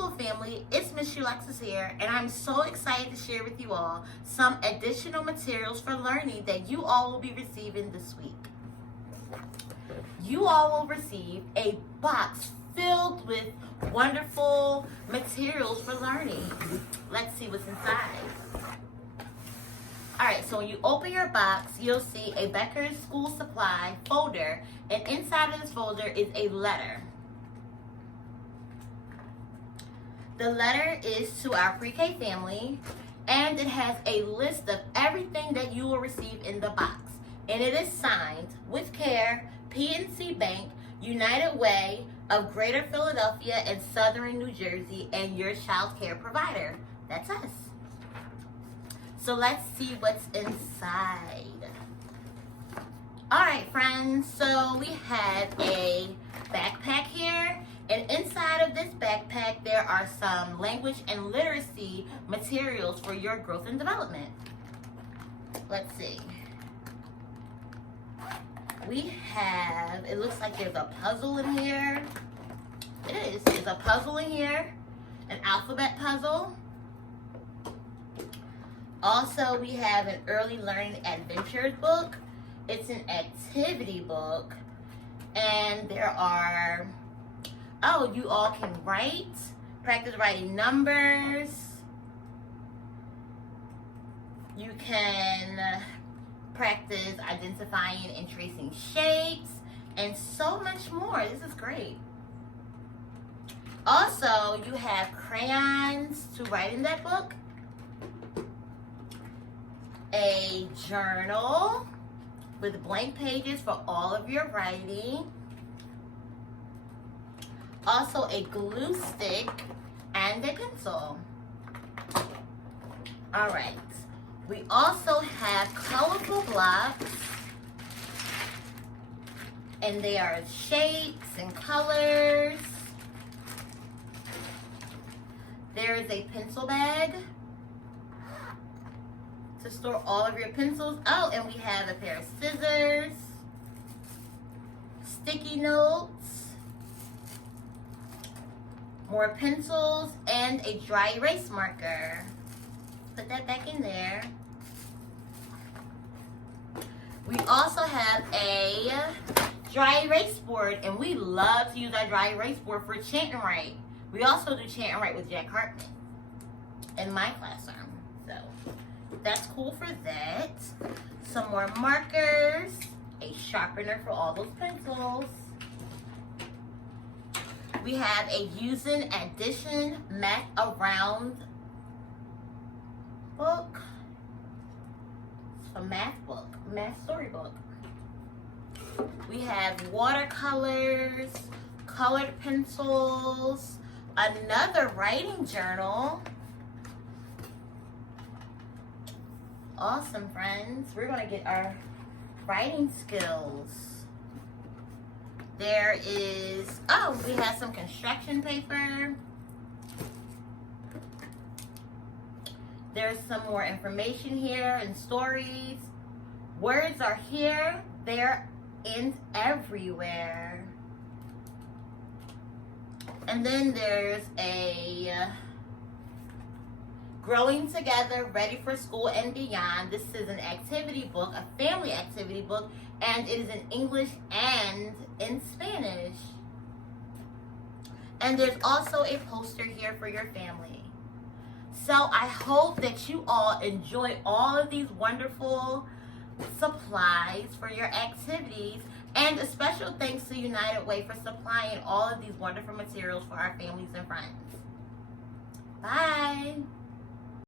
preschool family, it's Miss Ulexis here, and I'm so excited to share with you all some additional materials for learning that you all will be receiving this week. You all will receive a box filled with wonderful materials for learning. Let's see what's inside. Alright, so when you open your box, you'll see a Becker school supply folder, and inside of this folder is a letter. The letter is to our pre-K family, and it has a list of everything that you will receive in the box. And it is signed, with care, PNC Bank, United Way of Greater Philadelphia and Southern New Jersey, and your child care provider. That's us. So let's see what's inside. Alright friends, so we have a backpack here, and inside of this backpack there are some language and literacy materials for your growth and development. Let's see. We have, it looks like there's a puzzle in here. It is, there's a puzzle in here, an alphabet puzzle. Also, we have an early learning adventures book. It's an activity book, and there are, oh, you all can write, practice writing numbers. You can practice identifying and tracing shapes, and so much more. This is great. Also, you have crayons to write in that book, a journal with blank pages for all of your writing, also a glue stick and a pencil. Alright, we also have colorful blocks, and they are shapes and colors. There is a pencil bag to store all of your pencils. Oh, and we have a pair of scissors, sticky notes, more pencils, and a dry erase marker. Put that back in there. We also have a dry erase board, and we love to use our dry erase board for chant and write. We also do chant and write with Jack Hartman in my classroom. So that's cool for that. Some more markers, a sharpener for all those pencils. We have a using addition math around book. It's a math book, math storybook. We have watercolors, colored pencils, another writing journal. Awesome, friends. We're going to get our writing skills. There is, oh, we have some construction paper. There's some more information here and stories. Words are here, there, and everywhere. And then there's a Growing Together, Ready for School and Beyond. This is an activity book, a family activity book, and it is in English and in Spanish. And there's also a poster here for your family. So I hope that you all enjoy all of these wonderful supplies for your activities, and a special thanks to United Way for supplying all of these wonderful materials for our families and friends. Bye.